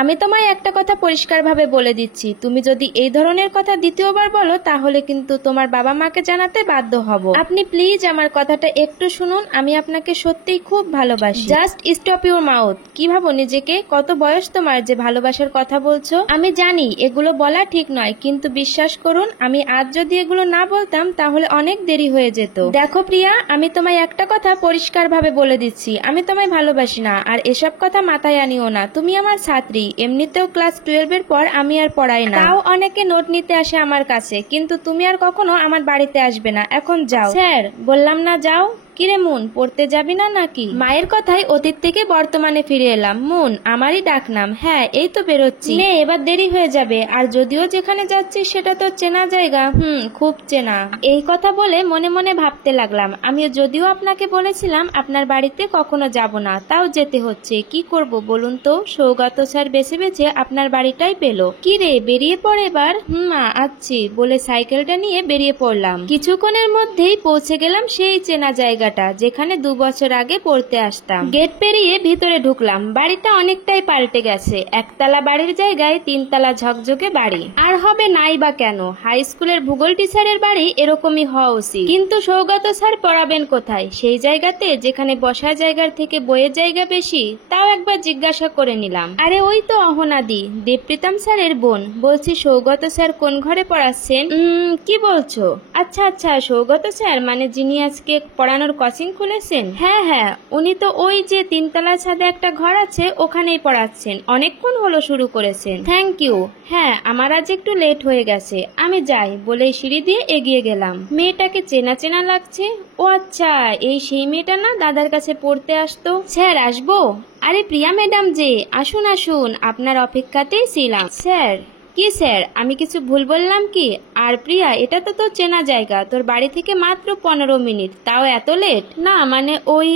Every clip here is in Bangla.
আমি তোমায় একটা কথা পরিষ্কারভাবে বলে দিচ্ছি, তুমি যদি এই ধরনের কথা দ্বিতীয়বার বলো তাহলে কিন্তু তোমার বাবা মাকে জানাতে বাধ্য হব। আপনি প্লিজ আমার কথাটা একটু শুনুন, আমি আপনাকে সত্যিই খুব ভালোবাসি। Just stop your mouth. কি ভাবো নিজেকে? কত বয়স তোমার যে ভালোবাসার কথা বলছো? আমি জানি এগুলো বলা ঠিক নয়, কিন্তু বিশ্বাস করুন আমি আজ যদি এগুলো না বলতাম তাহলে অনেক দেরি হয়ে যেত। দেখো প্রিয়া, আমি তোমায় একটা কথা পরিষ্কারভাবে বলে দিচ্ছি, আমি তোমায় ভালোবাসি না, আর এসব কথা মাথায় আনিও না। তুমি আমার ছাত্রী, এমনিতেও ক্লাস 12 এর পর আমি আর পড়াই না, তাও অনেকে নোট নিতে আসে আমার কাছে, কিন্তু তুমি আর কখনো আমার বাড়িতে আসবে না। এখন যাও। স্যার, বললাম না যাও। কিরে মুন, পড়তে যাবি না নাকি? মায়ের কথায় অতীত থেকে বর্তমানে ফিরে এলাম। মুন আমারই ডাকনাম। হ্যাঁ, এই তো বেরোচ্ছি। নে, এবার দেরি হয়ে যাবে। আর যদিও যেখানে যাচ্ছি সেটা তো চেনা জায়গা। খুব চেনা। এই কথা বলে মনে মনে ভাবতে লাগলাম, আমিও যদিও আপনাকে বলেছিলাম আপনার বাড়িতে কখনো যাব না, তাও যেতে হচ্ছে। কি করব বলুন তো? সৌগত স্যার বেছে বেছে আপনার বাড়িটাই পেলো। কি রে, বেরিয়ে পড়ে এবার। আচ্ছি বলে সাইকেলটা নিয়ে বেরিয়ে পড়লাম। কিছুক্ষণের মধ্যেই পৌঁছে গেলাম সেই চেনা জায়গা যেখানে 2 বছর আগে পড়তে আসতাম। গেট পেরিয়ে ভিতরে ঢুকলাম। বাড়িটা অনেকটাই পাল্টে গেছে। একতলা বাড়ির জায়গায় 3 তলা ঝকঝকে বাড়ি। আর হবে নাই বা কেন? হাই স্কুলের ভূগোল টিচারের বাড়ি এরকমই হওয়া উচিত। কিন্তু সৌগত স্যার পড়াবেন কোথায়? সেই জায়গাতে যেখানে বসার জায়গার থেকে বইয়ের জায়গা বেশি। তাও একবার জিজ্ঞাসা করে নিলাম। আরে ওই তো অহনাদি, দেবপ্রীতম স্যারের বোন। বলছি সৌগত স্যার কোন ঘরে পড়াচ্ছেন? কি বলছো? আচ্ছা আচ্ছা, সৌগত স্যার মানে যিনি আজকে পড়ানোর কোচিং খুলেছেন? হ্যাঁ হ্যাঁ, উনি তো ওই যে 3 তলা ছাদে একটা ঘর আছে ওখানেই পড়াচ্ছেন। অনেকক্ষণ হলো শুরু করেছেন। Thank you. হ্যাঁ, আমার আজ একটু লেট হয়ে গেছে, আমি যাই বলেই সিঁড়ি দিয়ে এগিয়ে গেলাম। মেয়েটাকে চেনা চেনা লাগছে। ও আচ্ছা, এই সেই মেয়েটা না দাদার কাছে পড়তে আসতো। স্যার আসবো? আরে প্রিয়া ম্যাডাম যে, আসুন আসুন, আপনার অপেক্ষাতেই ছিলাম। স্যার? কি স্যার, আমি কিছু ভুল বললাম কি? আর প্রিয়া, এটা তো তোর চেনা জায়গা, তোর বাড়ি থেকে মাত্র 15 মিনিট, তাও এত লেট? না মানে ওই,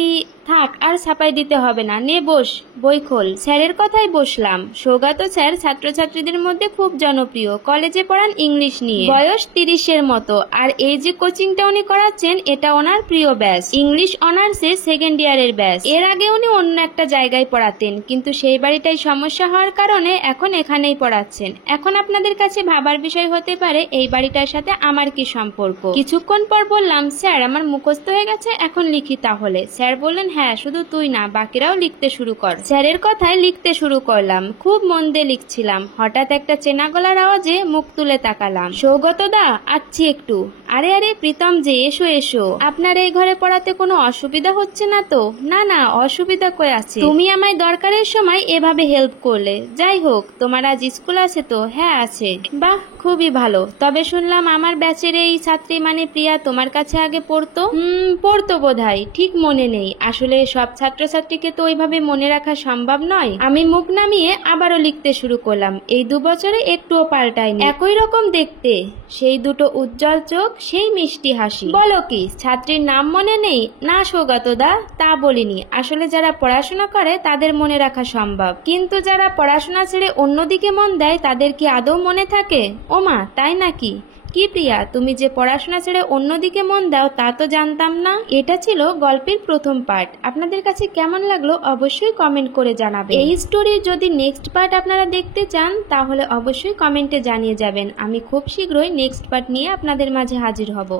থাক আর ছাপাই দিতে হবে না, নে বস, বই খোল। স্যারের কথাই বসলাম। সৌগত স্যার ছাত্রছাত্রীদের মধ্যে খুব জনপ্রিয়। কলেজে পড়ান ইংলিশ নিয়ে, বয়স 30-এর মতো। আর এই যে কোচিংটা উনি করাচ্ছেন এটা ওনার প্রিয় ব্যাচ, ইংলিশ অনার্সে 2nd ইয়ারের ব্যাচ। এর আগে উনি অন্য একটা জায়গায় পড়াতেন, কিন্তু সেই বাড়িটাই সমস্যা হওয়ার কারণে এখন এখানেই পড়াচ্ছেন। এখন আপনাদের কাছে ভাবার বিষয় হতে পারে এই বাড়িটার সাথে আমার কি সম্পর্ক। কিছুক্ষণ পর বললাম, স্যার আমার মুখস্থ হয়ে গেছে, এখন লিখি তাহলে। স্যার বললেন, হ্যাঁ শুধু তুই না, বাকিরাও লিখতে শুরু কর। স্যারের কথায় লিখতে শুরু করলাম। খুব মন দিয়ে লিখছিলাম। হঠাৎ একটা চেনা গলার আওয়াজে মুখ তুলে তাকালাম। সৌগত দা, আসছি একটু। আরে আরে প্রীতম যে, এসো এসো। আপনার এই ঘরে পড়াতে কোনো অসুবিধা হচ্ছে না তো? না না, অসুবিধা কই আছে, তুমি আমায় দরকারের সময় এভাবে হেল্প করলে। যাই হোক, তোমার আজ স্কুল আছে তো? হ্যাঁ আছে। বাহ, খুবই ভালো। তবে শুনলাম আমার ব্যাচের এই ছাত্রী মানে প্রিয়া তোমার কাছে আগে পড়তো? পড়তো বোধহয়, ঠিক মনে নেই। আসলে সব ছাত্রছাত্রীকে তো ওইভাবে মনে রাখা সম্ভব নয়। আমি মুখ নামিয়ে আবারও লিখতে শুরু করলাম। এই 2 বছরে একটুও পাল্টায়নি, একই রকম দেখতে, সেই দুটো উজ্জ্বল চোখ, সেই মিষ্টি হাসি। বলো কি ছাত্রীর নাম মনে নেই? না সৌগত দা, তা বলিনি। আসলে যারা পড়াশোনা করে তাদের মনে রাখা সম্ভব, কিন্তু যারা পড়াশোনা ছেড়ে অন্যদিকে মন দেয় তাদের কি আদৌ মনে থাকে? ওমা, তাই নাকি? কি প্রিয়া, তুমি যে পড়াশোনা ছেড়ে অন্যদিকে মন দাও তা তো জানতাম না। এটা ছিল গল্পের প্রথম পার্ট। আপনাদের কাছে কেমন লাগলো অবশ্যই কমেন্ট করে জানাবেন। এই স্টোরির যদি নেক্সট পার্ট আপনারা দেখতে চান তাহলে অবশ্যই কমেন্টে জানিয়ে যাবেন। আমি খুব শীঘ্রই নেক্সট পার্ট নিয়ে আপনাদের মাঝে হাজির হব।